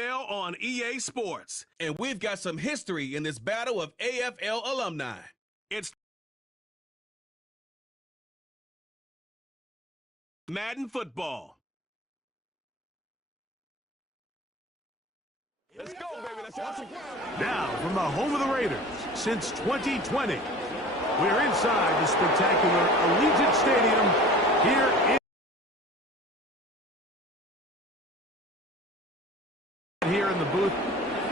On EA Sports, and we've got some history in this battle of AFL alumni. It's Madden football. Let's go, baby. Let's go. Now, from the home of the Raiders, since 2020, we're inside the spectacular Allegiant Stadium here in the booth.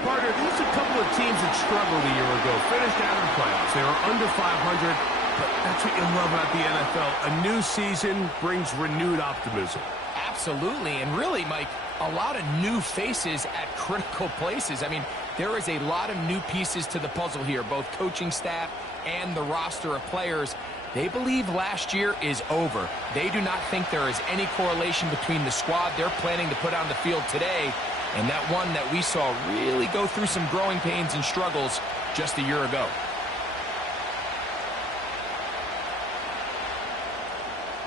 Carter, these are a couple of teams that struggled a year ago, finished out in the playoffs. They were under 500, but that's what you love about the NFL. A new season brings renewed optimism. Absolutely, and really, Mike, a lot of new faces at critical places. I mean, there is a lot of new pieces to the puzzle here, both coaching staff and the roster of players. They believe last year is over. They do not think there is any correlation between the squad they're planning to put on the field today and that one that we saw really go through some growing pains and struggles just a year ago.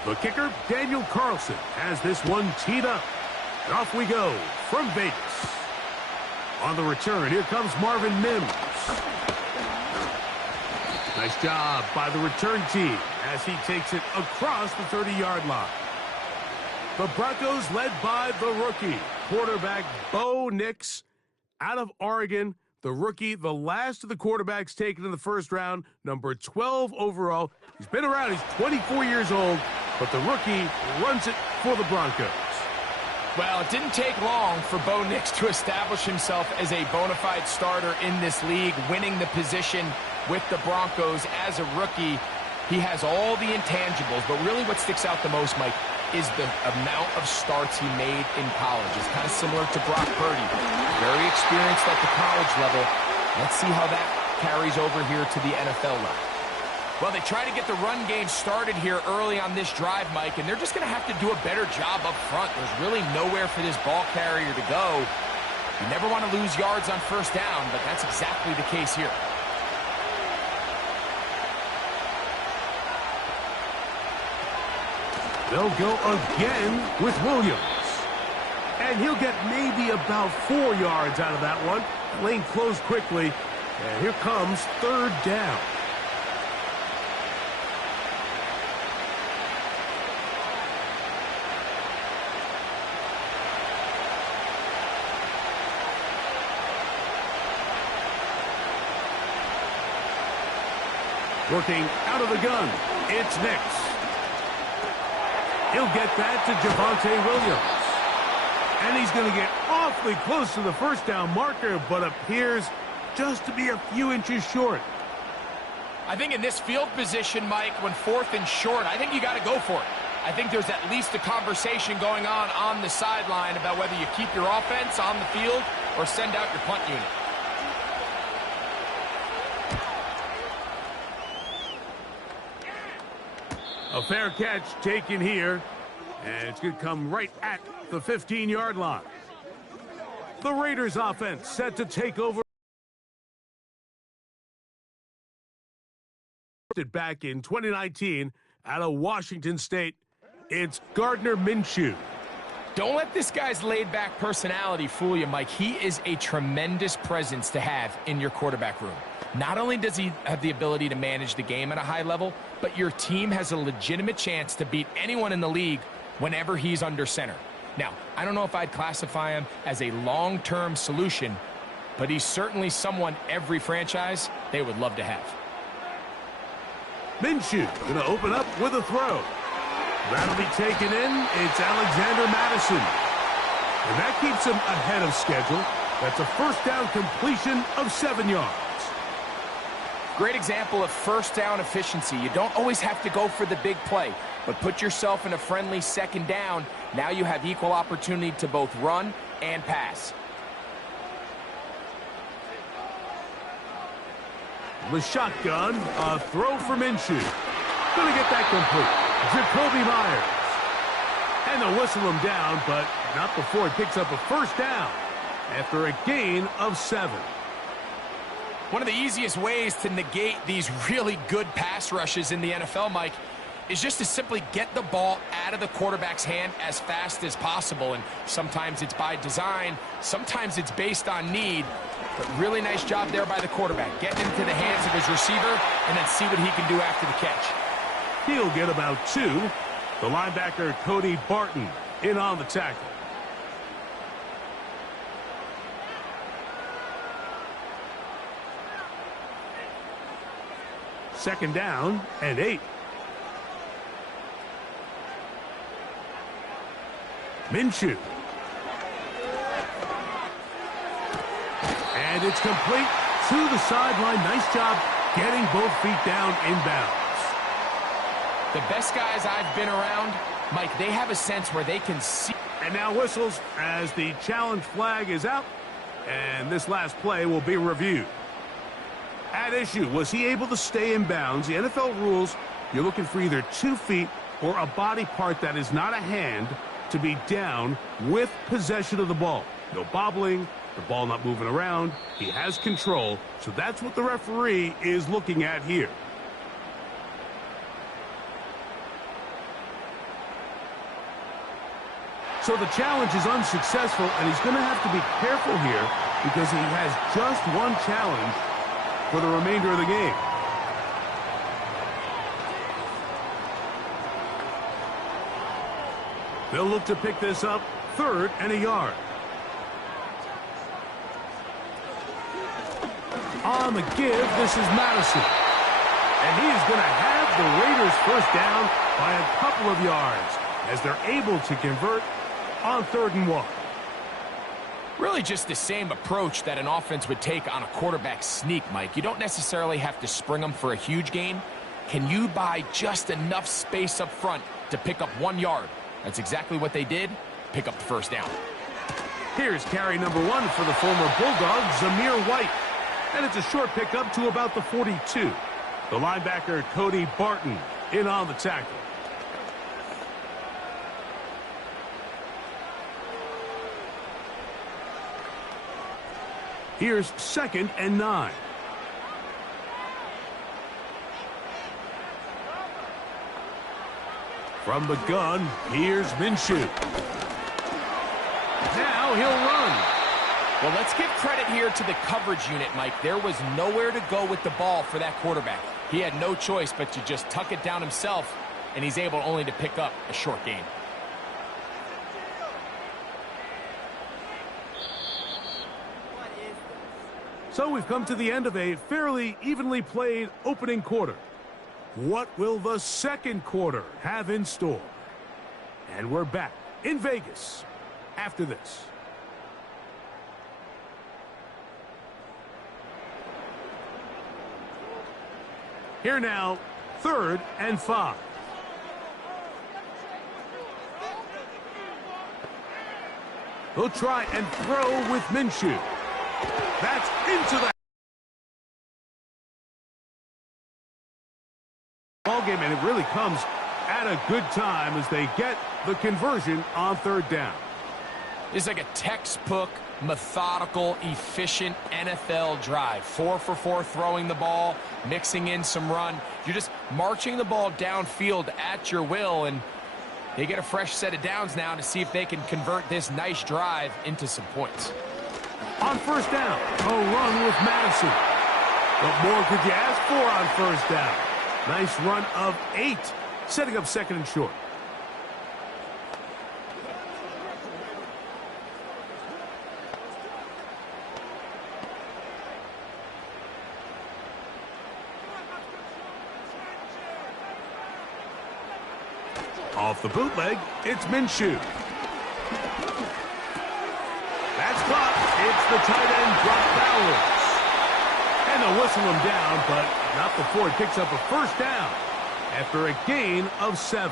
The kicker, Daniel Carlson, has this one teed up. And off we go from Vegas. On the return, here comes Marvin Mims. Nice job by the return team as he takes it across the 30-yard line. The Broncos led by the rookie, quarterback Bo Nix out of Oregon. The rookie, the last of the quarterbacks taken in the first round, number 12 overall. He's been around. He's 24 years old, but the rookie runs it for the Broncos. Well, it didn't take long for Bo Nix to establish himself as a bona fide starter in this league, winning the position with the Broncos as a rookie. He has all the intangibles, but really what sticks out the most, Mike, is the amount of starts he made in college. It's kind of similar to Brock Purdy. Very experienced at the college level. Let's see how that carries over here to the NFL level. Well, they try to get the run game started here early on this drive, Mike, and they're just going to have to do a better job up front. There's really nowhere for this ball carrier to go. You never want to lose yards on first down, but that's exactly the case here. They'll go again with Williams. And he'll get maybe about 4 yards out of that one. Lane closed quickly, and here comes third down. Working out of the gun, it's Nix. He'll get that to Javonte Williams. And he's going to get awfully close to the first down marker, but appears just to be a few inches short. I think in this field position, Mike, when fourth and short, I think you got to go for it. I think there's at least a conversation going on the sideline about whether you keep your offense on the field or send out your punt unit. A fair catch taken here, and it's going to come right at the 15-yard line. The Raiders offense set to take over. Back in 2019 out of Washington State, it's Gardner Minshew. Don't let this guy's laid-back personality fool you, Mike. He is a tremendous presence to have in your quarterback room. Not only does he have the ability to manage the game at a high level, but your team has a legitimate chance to beat anyone in the league whenever he's under center. Now, I don't know if I'd classify him as a long-term solution, but he's certainly someone every franchise they would love to have. Minshew going to open up with a throw. That'll be taken in. It's Alexander Madison. And that keeps him ahead of schedule. That's a first down completion of 7 yards. Great example of first down efficiency. You don't always have to go for the big play, but put yourself in a friendly second down. Now you have equal opportunity to both run and pass. The shotgun, a throw for Minshew. Going to get that complete. Jacoby Myers. And they'll whistle him down, but not before he picks up a first down after a gain of 7. One of the easiest ways to negate these really good pass rushes in the NFL, Mike, is just to simply get the ball out of the quarterback's hand as fast as possible. And sometimes it's by design, sometimes it's based on need. But really nice job there by the quarterback, getting into the hands of his receiver and then see what he can do after the catch. He'll get about 2. The linebacker, Cody Barton, in on the tackle. Second down and 8. Minshew. And it's complete to the sideline. Nice job getting both feet down inbounds. The best guys I've been around, Mike, they have a sense where they can see. And now whistles as the challenge flag is out. And this last play will be reviewed. At issue, was he able to stay in bounds? The NFL rules, you're looking for either 2 feet or a body part that is not a hand to be down with possession of the ball. No bobbling, the ball not moving around. He has control, so that's what the referee is looking at here. So the challenge is unsuccessful, and he's going to have to be careful here because he has just one challenge for the remainder of the game. They'll look to pick this up, 3rd and a yard. On the give, this is Madison. And he is going to have the Raiders first down by a couple of yards as they're able to convert on 3rd and 1. Really just the same approach that an offense would take on a quarterback sneak, Mike. You don't necessarily have to spring them for a huge gain. Can you buy just enough space up front to pick up 1 yard? That's exactly what they did. Pick up the first down. Here's carry number 1 for the former Bulldog, Zamir White. And it's a short pickup to about the 42. The linebacker, Cody Barton, in on the tackle. Here's 2nd and 9. From the gun, here's Minshew. Now he'll run. Well, let's give credit here to the coverage unit, Mike. There was nowhere to go with the ball for that quarterback. He had no choice but to just tuck it down himself, and he's able only to pick up a short gain. So we've come to the end of a fairly evenly played opening quarter. What will the second quarter have in store? And we're back in Vegas after this. Here now, 3rd and 5. He'll try and throw with Minshew. That's into the ball game, and it really comes at a good time as they get the conversion on 3rd down. It's like a textbook, methodical, efficient NFL drive. 4 for 4 throwing the ball, mixing in some run. You're just marching the ball downfield at your will, and they get a fresh set of downs now to see if they can convert this nice drive into some points. On 1st down, a run with Madison. What more could you ask for on 1st down? Nice run of 8, setting up 2nd and short. Off the bootleg, it's Minshew. That's caught. It's the tight end, Brock Bowers. And they'll whistle him down, but not before he picks up a 1st down after a gain of 7.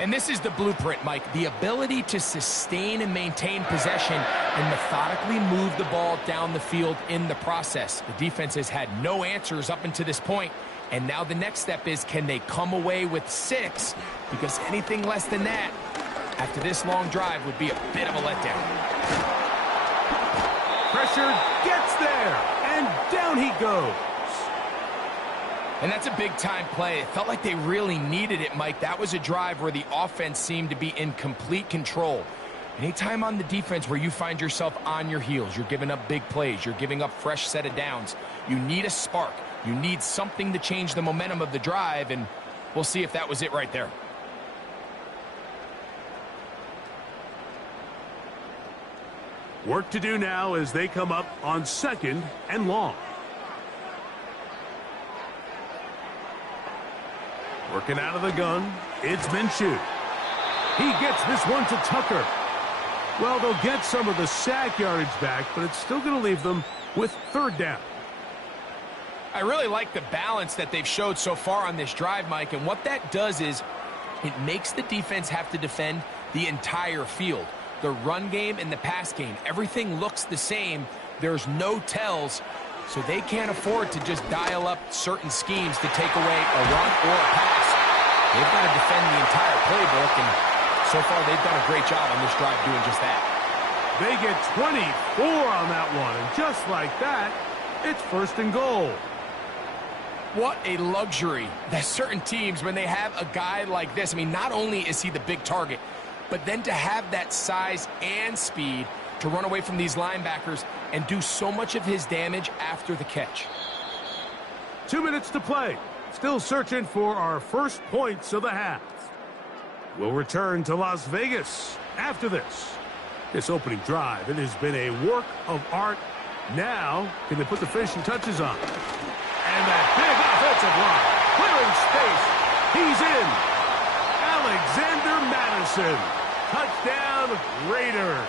And this is the blueprint, Mike. The ability to sustain and maintain possession and methodically move the ball down the field in the process. The defense has had no answers up until this point. And now the next step is, can they come away with 6? Because anything less than that, after this long drive, would be a bit of a letdown. Pressure gets there, and down he goes. And that's a big-time play. It felt like they really needed it, Mike. That was a drive where the offense seemed to be in complete control. Anytime on the defense where you find yourself on your heels, you're giving up big plays, you're giving up fresh set of downs, you need a spark. You need something to change the momentum of the drive, and we'll see if that was it right there. Work to do now as they come up on 2nd and long. Working out of the gun, it's Minshew. He gets this one to Tucker. Well, they'll get some of the sack yardage back, but it's still going to leave them with 3rd down. I really like the balance that they've showed so far on this drive, Mike, and what that does is it makes the defense have to defend the entire field. The run game and the pass game, everything looks the same. There's no tells. So they can't afford to just dial up certain schemes to take away a run or a pass. They've got to defend the entire playbook, and so far they've done a great job on this drive doing just that. They get 24 on that one, and just like that, it's 1st and goal. What a luxury that certain teams, when they have a guy like this, I mean, not only is he the big target, but then to have that size and speed to run away from these linebackers and do so much of his damage after the catch. 2 minutes to play. Still searching for our first points of the half. We'll return to Las Vegas after this. This opening drive, it has been a work of art. Now, can they put the finishing touches on? And that big offensive line, clearing space. He's in. Alexander Madison. Touchdown, Raiders.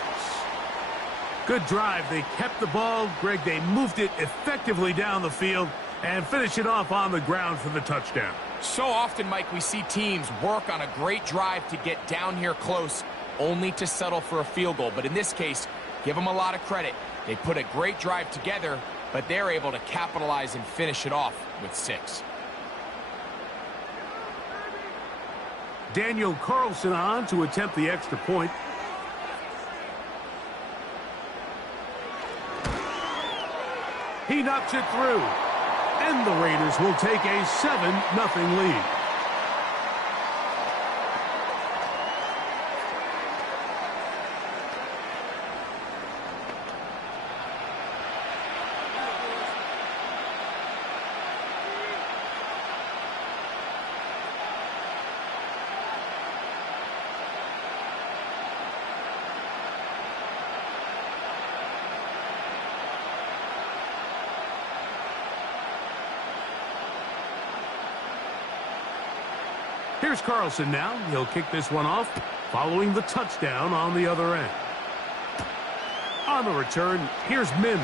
Good drive. They kept the ball. Greg, they moved it effectively down the field and finish it off on the ground for the touchdown. So often, Mike, we see teams work on a great drive to get down here close, only to settle for a field goal. But in this case, give them a lot of credit. They put a great drive together, but they're able to capitalize and finish it off with 6. Daniel Carlson on to attempt the extra point. He knocks it through. And the Raiders will take a 7-0 lead. Here's Carlson now. He'll kick this one off, following the touchdown on the other end. On the return, here's Mims.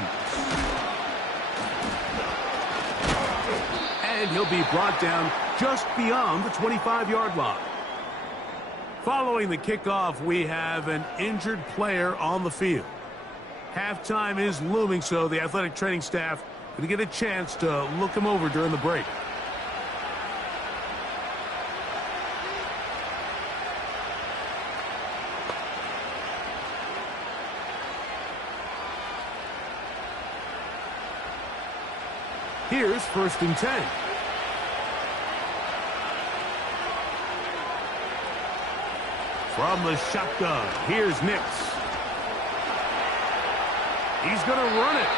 And he'll be brought down just beyond the 25-yard line. Following the kickoff, we have an injured player on the field. Halftime is looming, so the athletic training staff going to get a chance to look him over during the break. Here's 1st and 10. From the shotgun, here's Nix. He's going to run it.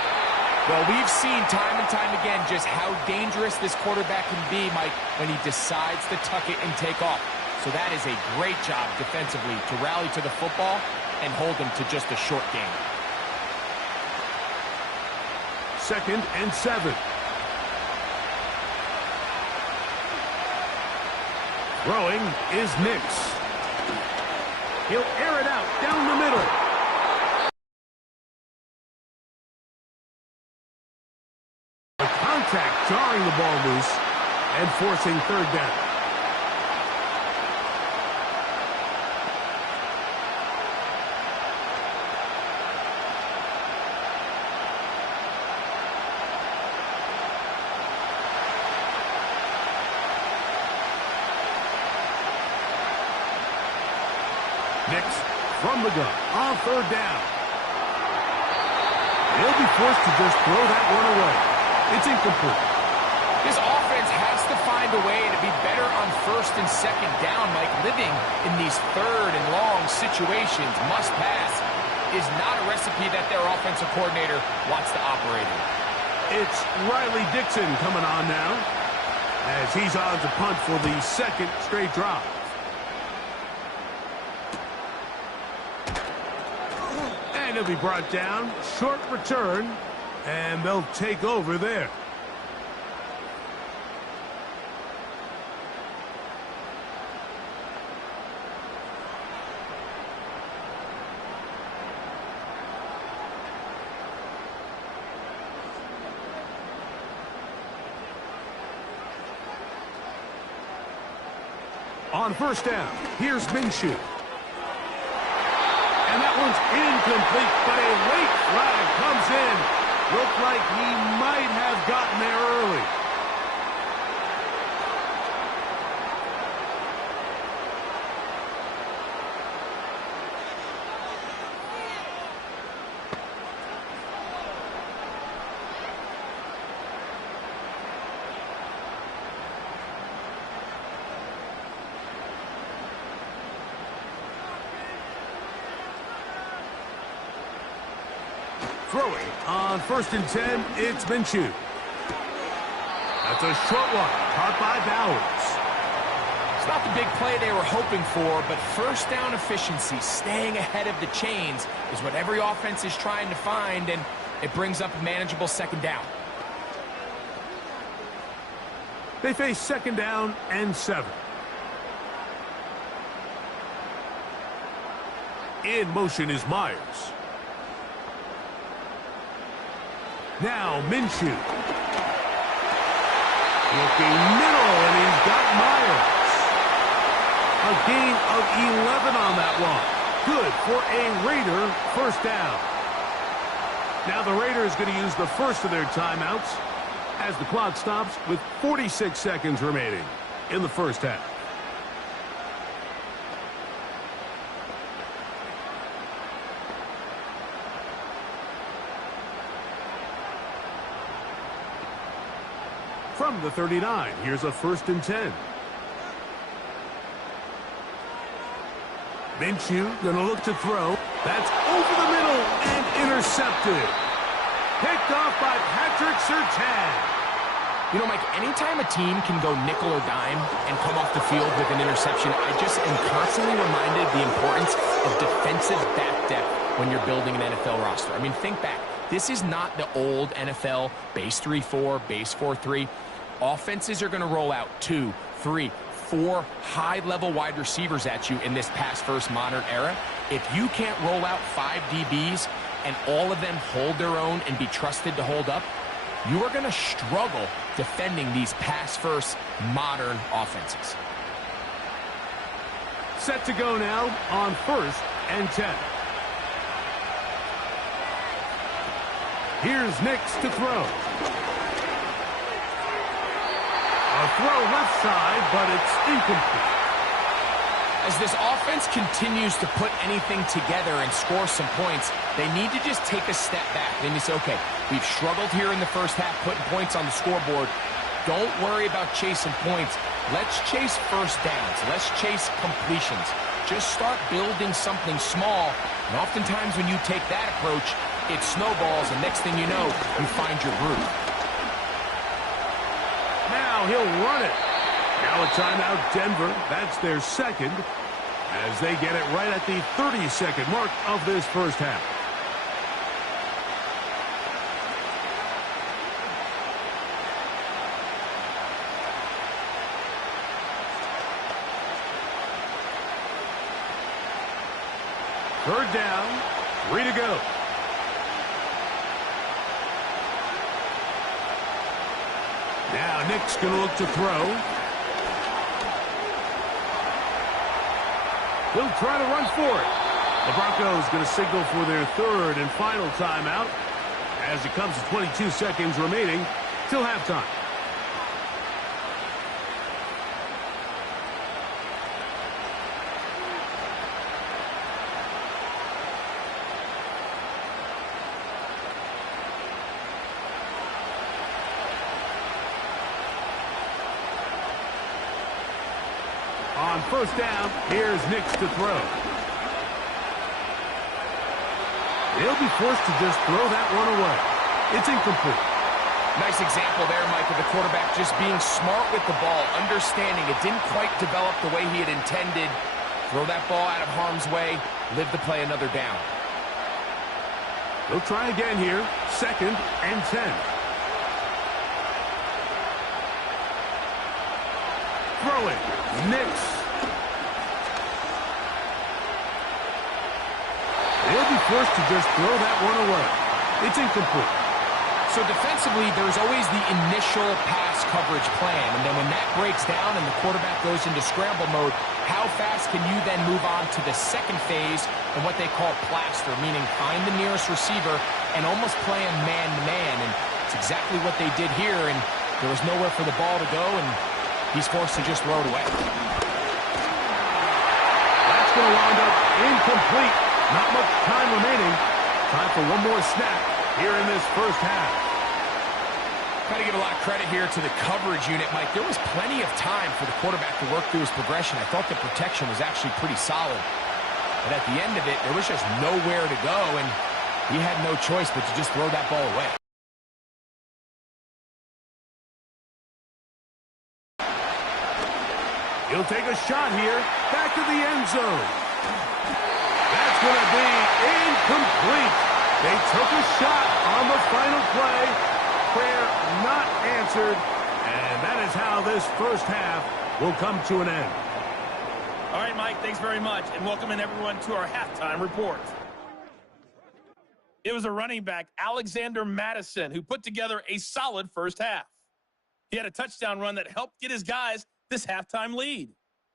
Well, we've seen time and time again just how dangerous this quarterback can be, Mike, when he decides to tuck it and take off. So that is a great job defensively to rally to the football and hold him to just a short game. 2nd and 7. Throwing is Nix. He'll air it out down the middle. The contact jarring the ball loose and forcing 3rd down. Nix from the gun on 3rd down. He'll be forced to just throw that one away. It's incomplete. This offense has to find a way to be better on first and second down, Mike. Living in these third and long situations, must pass, is not a recipe that their offensive coordinator wants to operate in. It's Riley Dixon coming on now, as he's on to punt for the second straight drive. And he'll be brought down. Short return, and they'll take over there. On first down, here's Minshew. And that one's incomplete, but a late flag comes in. Looked like he might have gotten there early. Throwing on first and 10, it's Minshew. That's a short one, caught by Bowers. It's not the big play they were hoping for, but first down efficiency, staying ahead of the chains, is what every offense is trying to find, and it brings up a manageable second down. They face second down and 7. In motion is Myers. Now Minshew. Looking middle, and he's got Myers. A gain of 11 on that one. Good for a Raider first down. Now the Raiders going to use the first of their timeouts as the clock stops with 46 seconds remaining in the first half. From the 39, here's a first and 10. Minshew going to look to throw. That's over the middle and intercepted. Picked off by Patrick Surtain. You know, Mike, anytime a team can go nickel or dime and come off the field with an interception, I just am constantly reminded the importance of defensive back depth when you're building an NFL roster. I mean, think back. This is not the old NFL base 3-4, base 4-3. Offenses are going to roll out 2, 3, 4 high-level wide receivers at you in this pass-first modern era. If you can't roll out 5 DBs and all of them hold their own and be trusted to hold up, you are going to struggle defending these pass-first modern offenses. Set to go now on first and 10. Here's Nix to throw. A throw left side, but it's incomplete. As this offense continues to put anything together and score some points, they need to just take a step back. They need to say, okay, we've struggled here in the first half, putting points on the scoreboard. Don't worry about chasing points. Let's chase first downs. Let's chase completions. Just start building something small. And oftentimes when you take that approach, it snowballs, and next thing you know, you find your groove. Now he'll run it. Now a timeout, Denver. That's their second, as they get it right at the 30-second mark of this first half. Third down, 3 to go. Now Nick's going to look to throw. He'll try to run for it. The Broncos going to signal for their third and final timeout as it comes to 22 seconds remaining till halftime. On first down, here's Nix to throw. He'll be forced to just throw that one away. It's incomplete. Nice example there, Mike, of the quarterback just being smart with the ball, understanding it didn't quite develop the way he had intended. Throw that ball out of harm's way, live to play another down. They'll try again here. 2nd and 10. Throwing. Nix. They'll be forced to just throw that one away. It's incomplete. So defensively, there's always the initial pass coverage plan, and then when that breaks down and the quarterback goes into scramble mode, how fast can you then move on to the second phase and what they call plaster, meaning find the nearest receiver and almost play him man-to-man, and it's exactly what they did here, and there was nowhere for the ball to go, and he's forced to just throw it away. That's going to wind up incomplete. Not much time remaining. Time for one more snap here in this first half. Got to give a lot of credit here to the coverage unit, Mike. There was plenty of time for the quarterback to work through his progression. I thought the protection was actually pretty solid. But at the end of it, there was just nowhere to go, and he had no choice but to just throw that ball away. He'll take a shot here. Back to the end zone. That's going to be incomplete. They took a shot on the final play. Prayer not answered. And that is how this first half will come to an end. All right, Mike, thanks very much. And welcoming everyone to our halftime report. It was a running back, Alexander Madison, who put together a solid first half. He had a touchdown run that helped get his guys this halftime lead.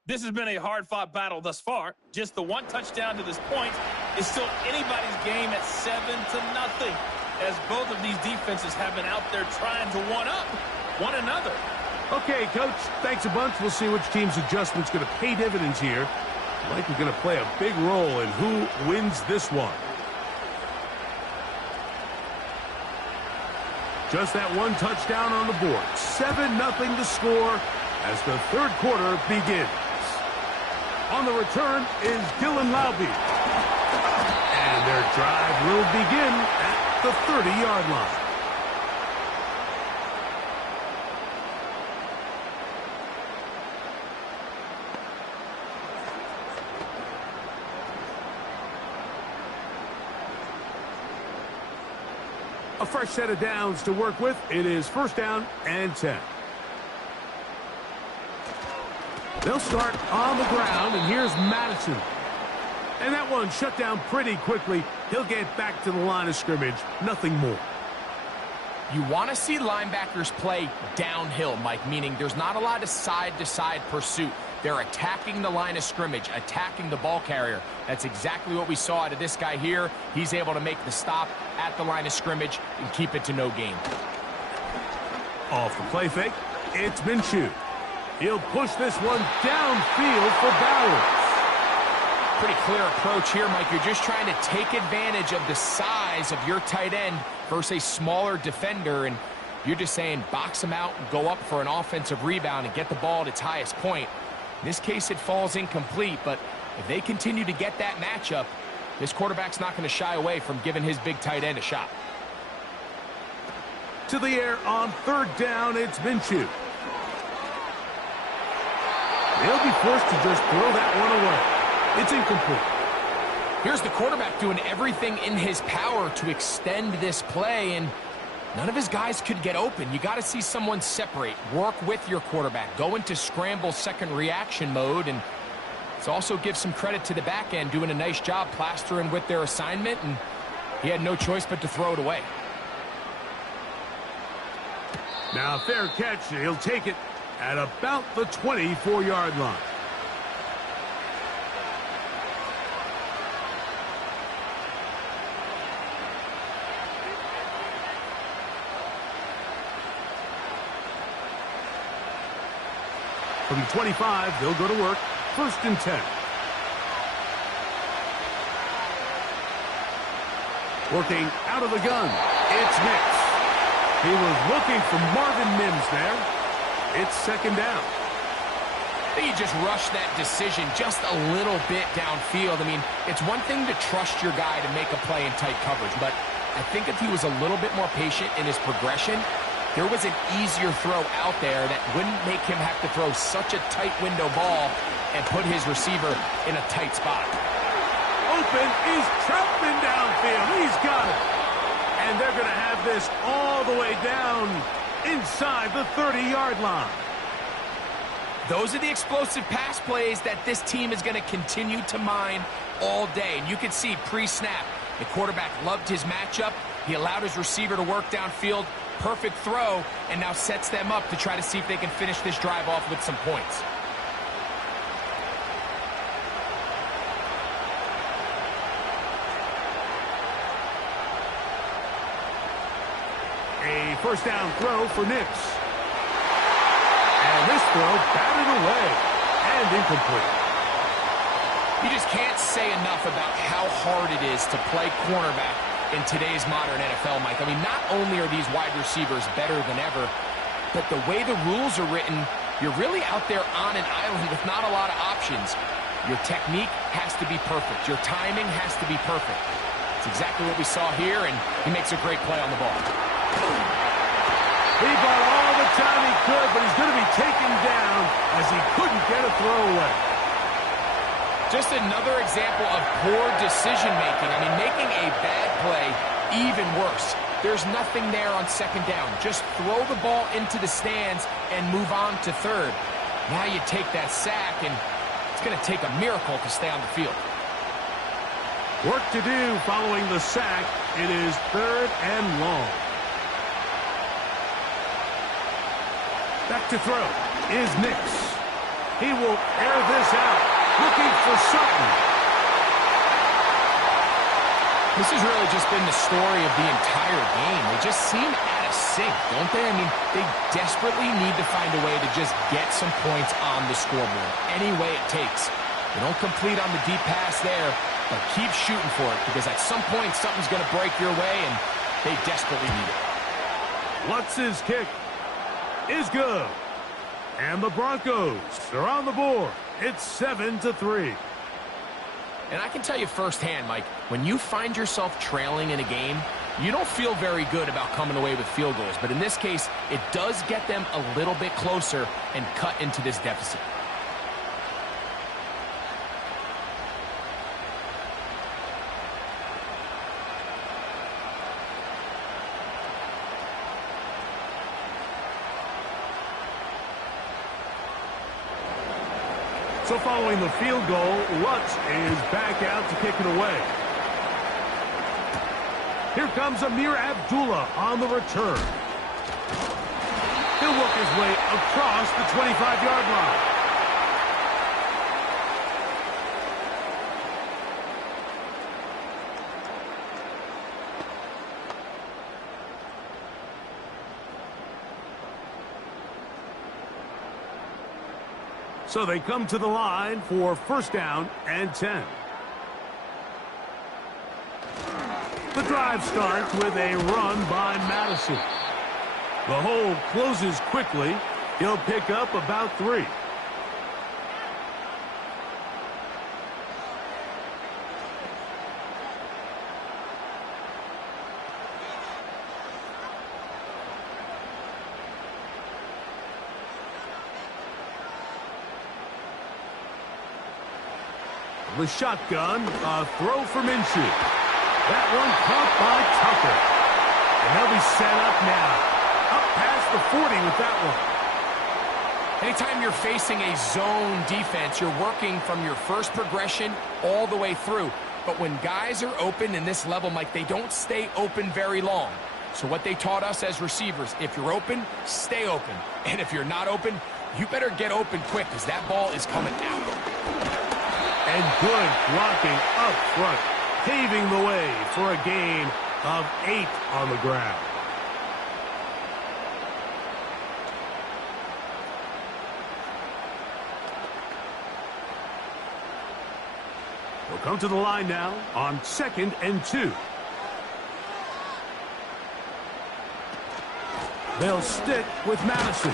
This has been a hard-fought battle thus far. Just the one touchdown to this point is still anybody's game at 7-0, as both of these defenses have been out there trying to one-up one another. Okay, Coach, thanks a bunch. We'll see which team's adjustment's going to pay dividends here. Likely going to play a big role in who wins this one. Just that one touchdown on the board. 7-0 the score as the third quarter begins. On the return is Dylan Laube. And their drive will begin at the 30-yard line. A fresh set of downs to work with. It is first down and 10. They'll start on the ground, and here's Madison. And that one shut down pretty quickly. He'll get back to the line of scrimmage. Nothing more. You want to see linebackers play downhill, Mike, meaning there's not a lot of side-to-side pursuit. They're attacking the line of scrimmage, attacking the ball carrier. That's exactly what we saw out of this guy here. He's able to make the stop at the line of scrimmage and keep it to no gain. Off the play fake, it's Minshew. He'll push this one downfield for Bowers. Pretty clear approach here, Mike. You're just trying to take advantage of the size of your tight end versus a smaller defender, and you're just saying box him out and go up for an offensive rebound and get the ball at its highest point. In this case, it falls incomplete, but if they continue to get that matchup, this quarterback's not going to shy away from giving his big tight end a shot. To the air on third down, it's Minshew. They'll be forced to just throw that one away. It's incomplete. Here's the quarterback doing everything in his power to extend this play, and none of his guys could get open. You got to see someone separate, work with your quarterback, go into scramble second reaction mode, and let's also give some credit to the back end doing a nice job plastering with their assignment, and he had no choice but to throw it away. Now, fair catch. He'll take it at about the 24-yard line. From the 25, they'll go to work. First and 10. Working out of the gun, it's Nix. He was looking for Marvin Mims there. It's second down. I think he just rushed that decision just a little bit downfield. I mean, it's one thing to trust your guy to make a play in tight coverage, but I think if he was a little bit more patient in his progression, there was an easier throw out there that wouldn't make him have to throw such a tight window ball and put his receiver in a tight spot. Open is Troutman downfield. He's got it. And they're going to have this all the way down inside the 30-yard line. Those are the explosive pass plays that this team is going to continue to mine all day. And you can see pre-snap, the quarterback loved his matchup. He allowed his receiver to work downfield. Perfect throw, and now sets them up to try to see if they can finish this drive off with some points. A first down throw for Nix. And this throw batted away and incomplete. You just can't say enough about how hard it is to play cornerback in today's modern NFL, Mike. I mean, not only are these wide receivers better than ever, but the way the rules are written, you're really out there on an island with not a lot of options. Your technique has to be perfect. Your timing has to be perfect. It's exactly what we saw here, and he makes a great play on the ball. He bought all the time he could, but he's going to be taken down as he couldn't get a throw away. Just another example of poor decision-making. I mean, making a bad play even worse. There's nothing there on second down. Just throw the ball into the stands and move on to third. Now you take that sack, and it's going to take a miracle to stay on the field. Work to do following the sack. It is third and long. Back to throw is Nix. He will air this out, looking for something. This has really just been the story of the entire game. They just seem out of sync, don't they? I mean, they desperately need to find a way to just get some points on the scoreboard, any way it takes. They don't complete on the deep pass there, but keep shooting for it, because at some point something's going to break your way, and they desperately need it. Lutz's kick is good. And the Broncos are on the board. It's 7-3. And I can tell you firsthand, Mike, when you find yourself trailing in a game, you don't feel very good about coming away with field goals. But in this case, it does get them a little bit closer and cut into this deficit. So following the field goal, Lutz is back out to kick it away. Here comes Amir Abdullah on the return. He'll work his way across the 25-yard line. So they come to the line for first down and 10. The drive starts with a run by Madison. The hole closes quickly. He'll pick up about 3. The shotgun, a throw for Minshew. That one caught by Tucker. And they'll be set up now. Up past the 40 with that one. Anytime you're facing a zone defense, you're working from your first progression all the way through. But when guys are open in this level, Mike, they don't stay open very long. So what they taught us as receivers, if you're open, stay open. And if you're not open, you better get open quick, because that ball is coming out. And good blocking up front, paving the way for a gain of 8 on the ground. We'll come to the line now on 2nd and 2. They'll stick with Madison.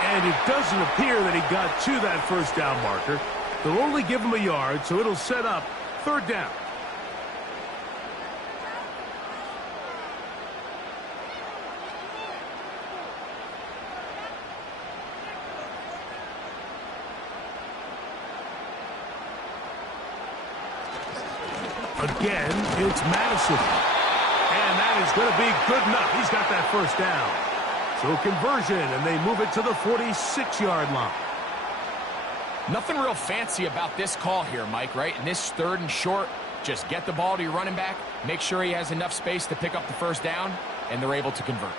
And it doesn't appear that he got to that first down marker. They'll only give him a yard, so it'll set up third down. Again, it's Madison. And that is going to be good enough. He's got that first down. So conversion, and they move it to the 46-yard line. Nothing real fancy about this call here, Mike, right? In this third and short, just get the ball to your running back, make sure he has enough space to pick up the first down, and they're able to convert.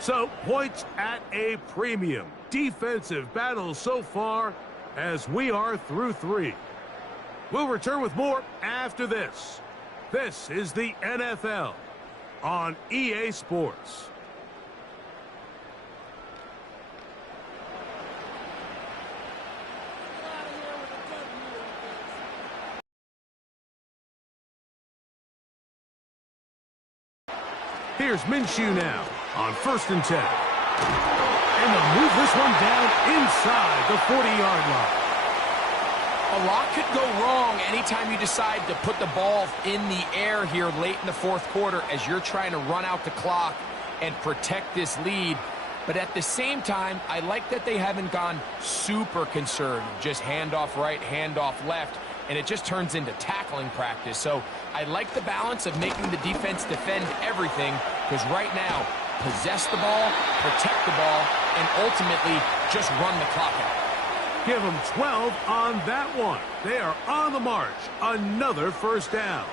So, points at a premium. Defensive battle so far as we are through 3. We'll return with more after this. This is the NFL on EA Sports. Here's Minshew now on 1st and 10. And they'll move this one down inside the 40-yard line. A lot could go wrong anytime you decide to put the ball in the air here late in the fourth quarter as you're trying to run out the clock and protect this lead. But at the same time, I like that they haven't gone super conservative, just handoff right, handoff left, and it just turns into tackling practice. So I like the balance of making the defense defend everything, because right now, possess the ball, protect the ball, and ultimately just run the clock out. Give them 12 on that one. They are on the march. Another first down.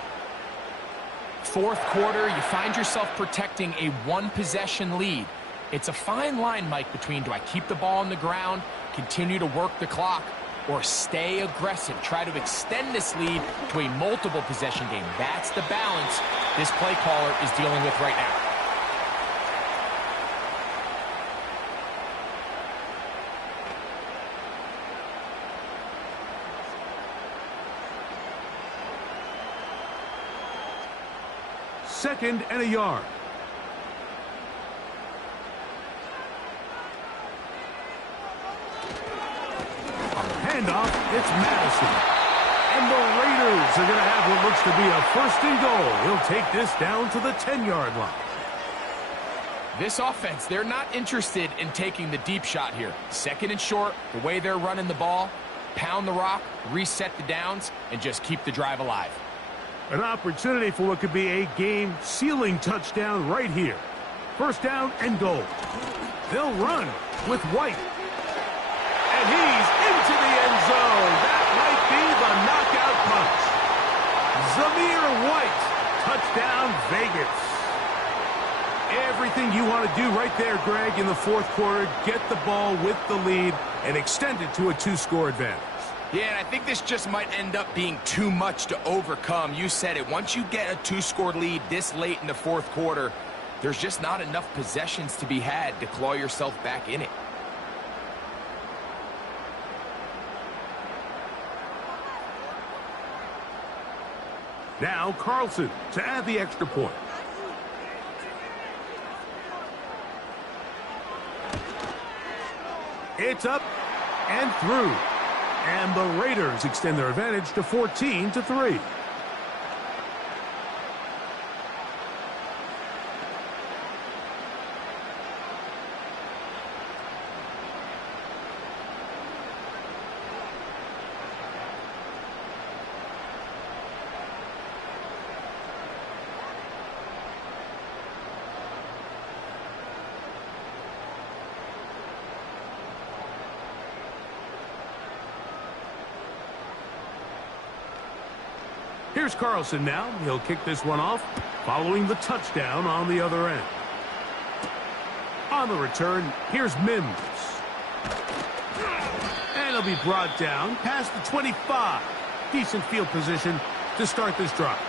Fourth quarter, you find yourself protecting a one-possession lead. It's a fine line, Mike, between do I keep the ball on the ground, continue to work the clock, or stay aggressive, try to extend this lead to a multiple possession game. That's the balance this play caller is dealing with right now. Second and a yard. On the handoff, it's Madison. And the Raiders are going to have what looks to be a 1st and goal. He'll take this down to the 10-yard line. This offense, they're not interested in taking the deep shot here. 2nd and short, the way they're running the ball, pound the rock, reset the downs, and just keep the drive alive. An opportunity for what could be a game-sealing touchdown right here. 1st down and goal. They'll run with White. And he's into the end zone. That might be the knockout punch. Zamir White. Touchdown, Vegas. Everything you want to do right there, Greg, in the fourth quarter. Get the ball with the lead and extend it to a 2-score advantage. Yeah, and I think this just might end up being too much to overcome. You said it. Once you get a 2-score lead this late in the fourth quarter, there's just not enough possessions to be had to claw yourself back in it. Now Carlson to add the extra point. It's up and through. And the Raiders extend their advantage to 14-3. Here's Carlson now. He'll kick this one off, following the touchdown on the other end. On the return, here's Mims. And he'll be brought down past the 25. Decent field position to start this drive.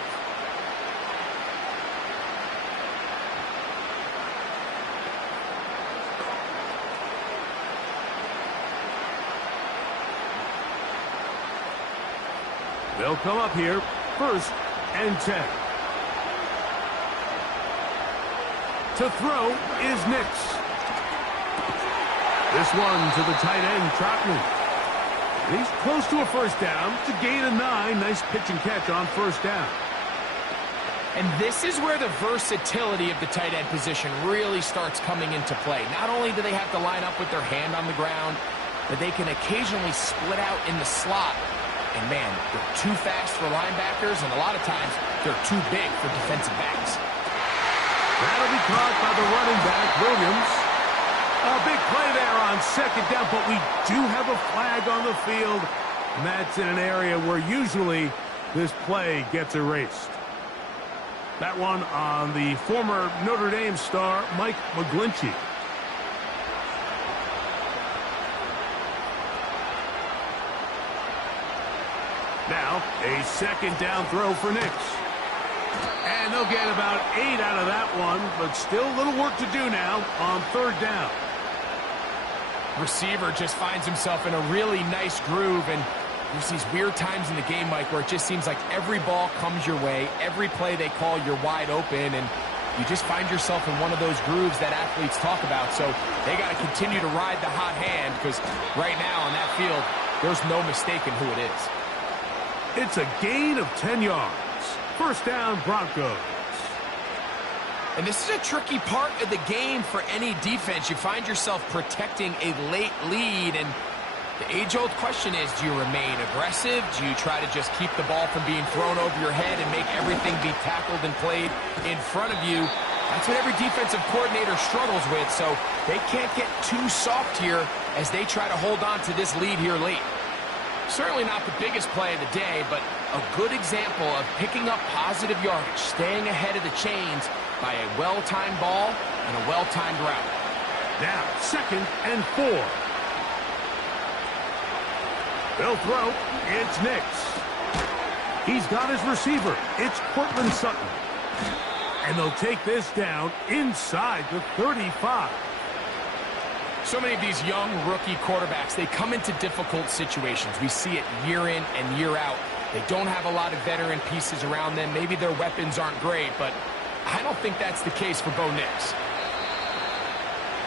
They'll come up here, 1st and 10. To throw is Nix. This one to the tight end, Trotman. He's close to a first down. It's a gain of 9. Nice pitch and catch on first down. And this is where the versatility of the tight end position really starts coming into play. Not only do they have to line up with their hand on the ground, but they can occasionally split out in the slot. And man, they're too fast for linebackers, and a lot of times they're too big for defensive backs. That'll be caught by the running back, Williams. A big play there on second down, but we do have a flag on the field, and that's in an area where usually this play gets erased. That one on the former Notre Dame star, Mike McGlinchey. Now, a second down throw for Nix. And they'll get about 8 out of that one, but still a little work to do now on third down. Receiver just finds himself in a really nice groove, and there's these weird times in the game, Mike, where it just seems like every ball comes your way, every play they call, you're wide open, and you just find yourself in one of those grooves that athletes talk about. So they got to continue to ride the hot hand, because right now on that field, there's no mistaking who it is. It's a gain of 10 yards. First down, Broncos. And this is a tricky part of the game for any defense. You find yourself protecting a late lead, and the age-old question is, do you remain aggressive? Do you try to just keep the ball from being thrown over your head and make everything be tackled and played in front of you? That's what every defensive coordinator struggles with, so they can't get too soft here as they try to hold on to this lead here late. Certainly not the biggest play of the day, but a good example of picking up positive yardage, staying ahead of the chains by a well-timed ball and a well-timed route. Now, 2nd and 4. They'll throw. It's Nix. He's got his receiver. It's Cortland Sutton. And they'll take this down inside the 35. So many of these young rookie quarterbacks, they come into difficult situations. We see it year in and year out. They don't have a lot of veteran pieces around them. Maybe their weapons aren't great, but I don't think that's the case for Bo Nix.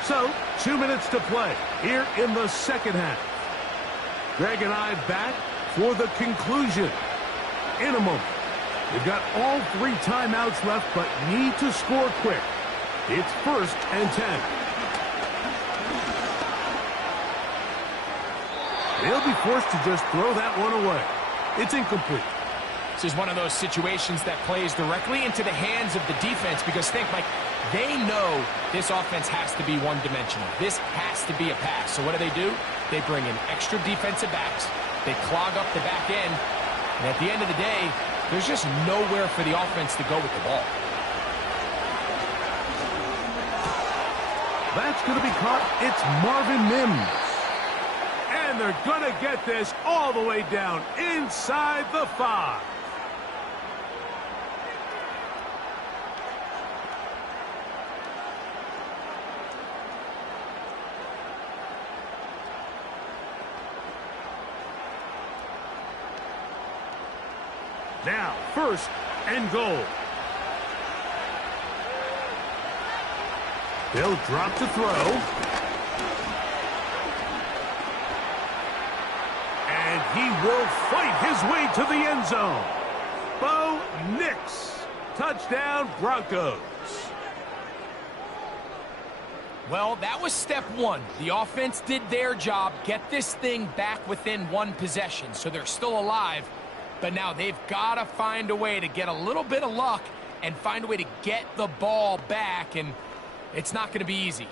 So, 2 minutes to play here in the second half. Greg and I back for the conclusion in a moment. We've got all 3 timeouts left, but need to score quick. It's 1st and 10. They'll be forced to just throw that one away. It's incomplete. This is one of those situations that plays directly into the hands of the defense, because think, Mike, they know this offense has to be one-dimensional. This has to be a pass. So what do? They bring in extra defensive backs. They clog up the back end. And at the end of the day, there's just nowhere for the offense to go with the ball. That's going to be caught. It's Marvin Mims. And they're going to get this all the way down inside the 5. Now, 1st and goal. They'll drop to throw. And he will fight his way to the end zone. Bo Nix. Touchdown, Broncos. Well, that was step 1. The offense did their job, get this thing back within 1 possession, so they're still alive. But now they've got to find a way to get a little bit of luck and find a way to get the ball back, and it's not going to be easy.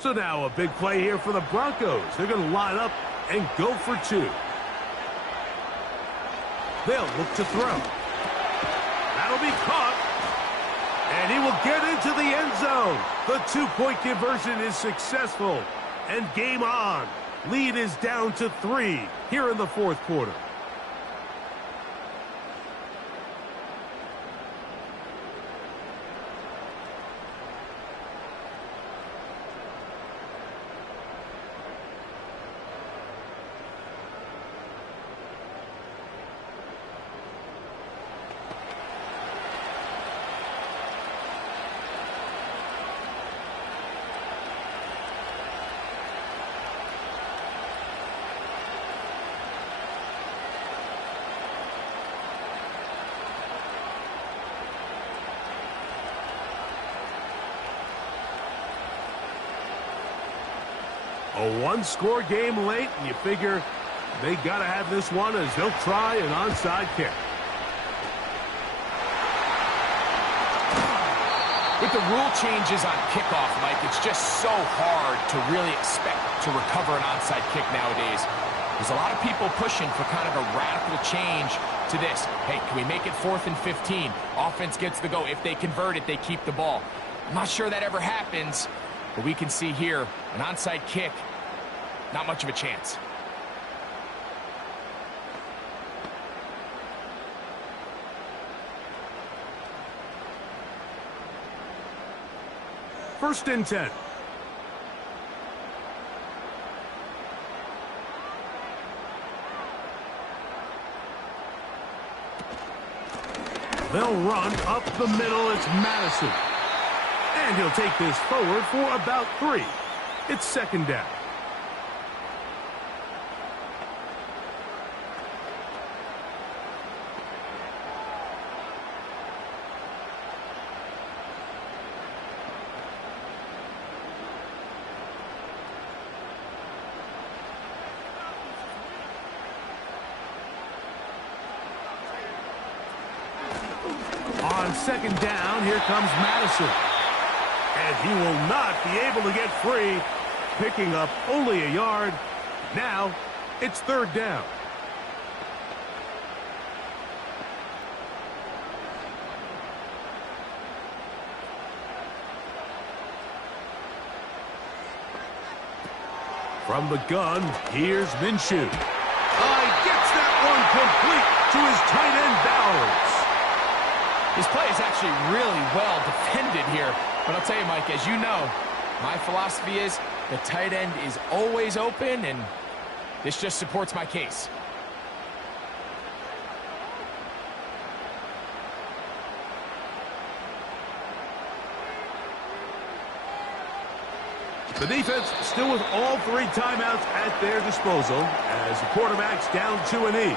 So now a big play here for the Broncos. They're going to line up and go for 2. They'll look to throw. That'll be caught. And he will get into the end zone. The 2-point conversion is successful. And game on. Lead is down to 3 here in the 4th quarter. A one-score game late, and you figure they got to have this one as they'll try an onside kick. With the rule changes on kickoff, Mike, it's just so hard to really expect to recover an onside kick nowadays. There's a lot of people pushing for kind of a radical change to this. Hey, can we make it 4th and 15? Offense gets the go. If they convert it, they keep the ball. I'm not sure that ever happens, but we can see here an onside kick, not much of a chance. First and 10. They'll run up the middle. It's Madison. And he'll take this forward for about 3. It's second down. On second down, here comes Madison. And he will not be able to get free, picking up only a yard. Now, it's third down. From the gun, here's Minshew. Gets that one complete to his tight end Bowers. This play is actually really well defended here. But I'll tell you, Mike, as you know, my philosophy is the tight end is always open, and this just supports my case. The defense still with all 3 timeouts at their disposal as the quarterback's down to a knee.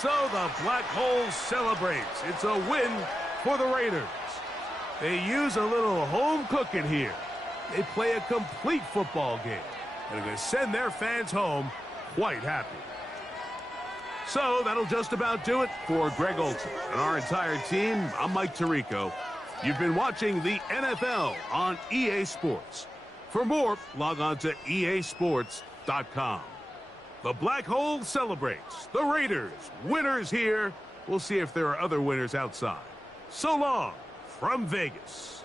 So the Black Hole celebrates. It's a win for the Raiders. They use a little home cooking here. They play a complete football game, and are going to send their fans home quite happy. So that'll just about do it for Greg Olson and our entire team. I'm Mike Tirico. You've been watching the NFL on EA Sports. For more, log on to easports.com. The Black Hole celebrates. The Raiders, winners here. We'll see if there are other winners outside. So long from Vegas.